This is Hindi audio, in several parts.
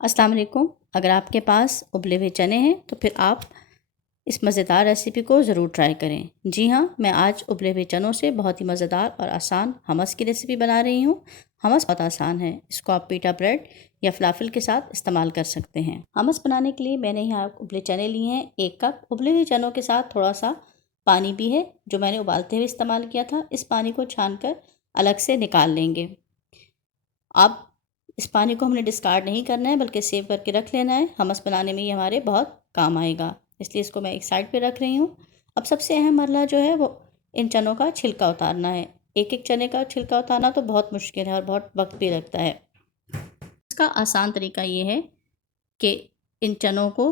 अस्सलाम वालेकुम। अगर आपके पास उबले हुए चने हैं तो फिर आप इस मज़ेदार रेसिपी को ज़रूर ट्राई करें। जी हाँ, मैं आज उबले हुए चनों से बहुत ही मज़ेदार और आसान हमस की रेसिपी बना रही हूँ। हमस बहुत आसान है, इसको आप पीटा ब्रेड या फलाफिल के साथ इस्तेमाल कर सकते हैं। हमस बनाने के लिए मैंने यहाँ उबले चने लिए हैं 1 कप। उबले हुए चनों के साथ थोड़ा सा पानी भी है जो मैंने उबालते हुए इस्तेमाल किया था। इस पानी को छान कर अलग से निकाल लेंगे। अब इस पानी को हमने डिस्कार्ड नहीं करना है बल्कि सेव करके रख लेना है। हमस बनाने में ये हमारे बहुत काम आएगा, इसलिए इसको मैं एक साइड पे रख रही हूँ। अब सबसे अहम मरला जो है वो इन चनों का छिलका उतारना है। एक एक चने का छिलका उतारना तो बहुत मुश्किल है और बहुत वक्त भी लगता है। इसका आसान तरीका ये है कि इन चनों को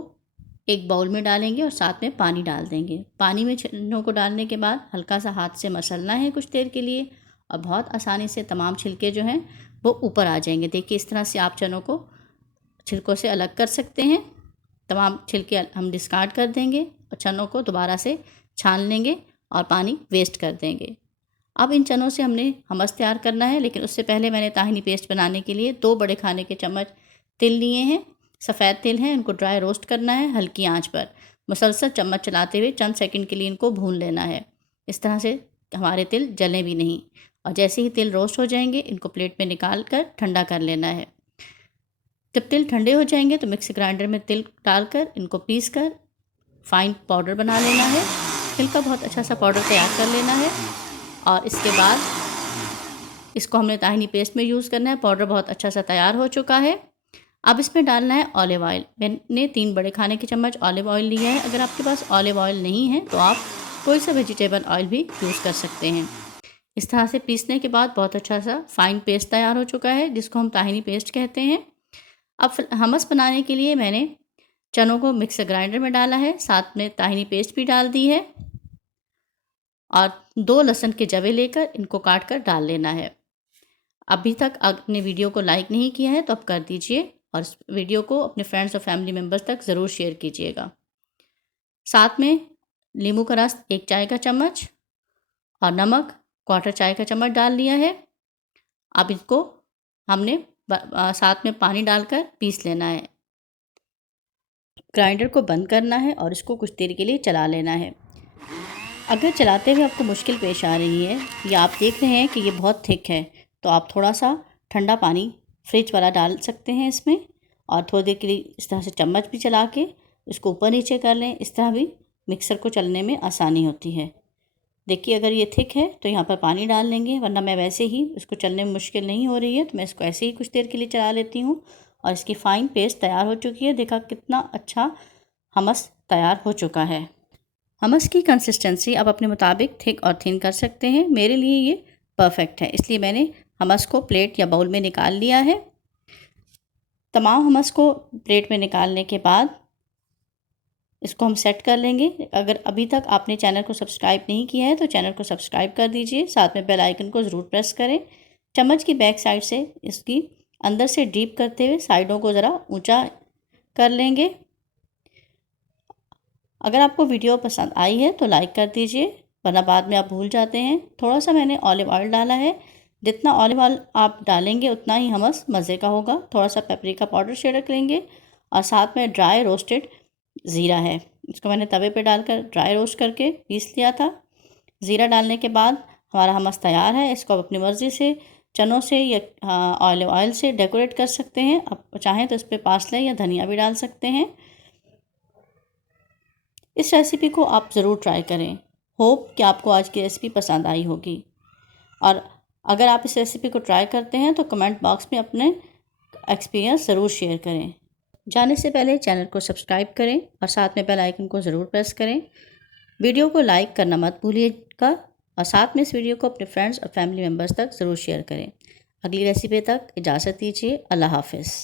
एक बाउल में डालेंगे और साथ में पानी डाल देंगे। पानी में चनों को डालने के बाद हल्का सा हाथ से मसलना है कुछ देर के लिए और बहुत आसानी से तमाम छिलके जो हैं वो ऊपर आ जाएंगे। देखिए, इस तरह से आप चनों को छिलकों से अलग कर सकते हैं। तमाम छिलके हम डिस्कार्ड कर देंगे और चनों को दोबारा से छान लेंगे और पानी वेस्ट कर देंगे। अब इन चनों से हमने हमस तैयार करना है, लेकिन उससे पहले मैंने ताहिनी पेस्ट बनाने के लिए 2 बड़े खाने के चम्मच तिल लिए हैं। सफ़ेद तिल हैं, इनको ड्राई रोस्ट करना है हल्की आंच पर। मुसलसल चम्मच चलाते हुए चंद सेकंड के लिए इनको भून लेना है, इस तरह से हमारे तिल जलें भी नहीं। और जैसे ही तिल रोस्ट हो जाएंगे इनको प्लेट में निकाल कर ठंडा कर लेना है। जब तिल ठंडे हो जाएंगे तो मिक्सी ग्राइंडर में तिल डालकर इनको पीस कर फाइन पाउडर बना लेना है। तिल का बहुत अच्छा सा पाउडर तैयार कर लेना है और इसके बाद इसको हमने ताहिनी पेस्ट में यूज़ करना है। पाउडर बहुत अच्छा सा तैयार हो चुका है। अब इसमें डालना है ऑलिव ऑयल। मैंने 3 बड़े खाने के चम्मच ऑलिव ऑयल लिया है। अगर आपके पास ऑलिव ऑयल नहीं है तो आप कोई सा वेजिटेबल ऑयल भी यूज़ कर सकते हैं। इस तरह से पीसने के बाद बहुत अच्छा सा फाइन पेस्ट तैयार हो चुका है, जिसको हम ताहिनी पेस्ट कहते हैं। अब हमस बनाने के लिए मैंने चनों को मिक्सर ग्राइंडर में डाला है, साथ में ताहिनी पेस्ट भी डाल दी है और 2 लहसुन के जवे लेकर इनको काट कर डाल लेना है। अभी तक आपने वीडियो को लाइक नहीं किया है तो अब कर दीजिए और इस वीडियो को अपने फ्रेंड्स और फैमिली मेम्बर्स तक ज़रूर शेयर कीजिएगा। साथ में नींबू का रस 1 चाय का चम्मच और नमक 1/4 चाय का चम्मच डाल लिया है। अब इसको हमने साथ में पानी डालकर पीस लेना है। ग्राइंडर को बंद करना है और इसको कुछ देर के लिए चला लेना है। अगर चलाते हुए आपको मुश्किल पेश आ रही है या आप देख रहे हैं कि ये बहुत थिक है तो आप थोड़ा सा ठंडा पानी फ्रिज वाला डाल सकते हैं इसमें और थोड़ी देर के लिए इस तरह से चम्मच भी चला के इसको ऊपर नीचे कर लें। इस तरह भी मिक्सर को चलने में आसानी होती है। देखिए, अगर ये थिक है तो यहाँ पर पानी डाल लेंगे, वरना मैं वैसे ही इसको चलने में मुश्किल नहीं हो रही है तो मैं इसको ऐसे ही कुछ देर के लिए चला लेती हूँ और इसकी फ़ाइन पेस्ट तैयार हो चुकी है। देखा कितना अच्छा हमस तैयार हो चुका है। हमस की कंसिस्टेंसी आप अपने मुताबिक थिक और थिन कर सकते हैं। मेरे लिए ये परफेक्ट है, इसलिए मैंने हमस को प्लेट या बाउल में निकाल लिया है। तमाम हमस को प्लेट में निकालने के बाद इसको हम सेट कर लेंगे। अगर अभी तक आपने चैनल को सब्सक्राइब नहीं किया है तो चैनल को सब्सक्राइब कर दीजिए, साथ में बेल आइकन को ज़रूर प्रेस करें। चम्मच की बैक साइड से इसकी अंदर से डीप करते हुए साइडों को ज़रा ऊंचा कर लेंगे। अगर आपको वीडियो पसंद आई है तो लाइक कर दीजिए, वरना बाद में आप भूल जाते हैं। थोड़ा सा मैंने ऑलिव ऑयल डाला है। जितना ऑलिव ऑयल आप डालेंगे उतना ही हमस मज़े का होगा। थोड़ा सा पेपरिका पाउडर छिड़क लेंगे और साथ में ड्राई रोस्टेड ज़ीरा है, इसको मैंने तवे पे डालकर ड्राई रोस्ट करके पीस लिया था। ज़ीरा डालने के बाद हमारा हमस तैयार है। इसको आप अपनी मर्ज़ी से चनों से या ऑलिव ऑयल से डेकोरेट कर सकते हैं। आप चाहें तो इस पर पार्सले या धनिया भी डाल सकते हैं। इस रेसिपी को आप ज़रूर ट्राई करें। होप कि आपको आज की रेसिपी पसंद आई होगी और अगर आप इस रेसिपी को ट्राई करते हैं तो कमेंट बॉक्स में अपने एक्सपीरियंस ज़रूर शेयर करें। जाने से पहले चैनल को सब्सक्राइब करें और साथ में बेल आइकन को ज़रूर प्रेस करें। वीडियो को लाइक करना मत भूलिएगा और साथ में इस वीडियो को अपने फ्रेंड्स और फैमिली मेम्बर्स तक ज़रूर शेयर करें। अगली रेसिपी तक इजाज़त दीजिए। अल्लाह हाफ़िज़।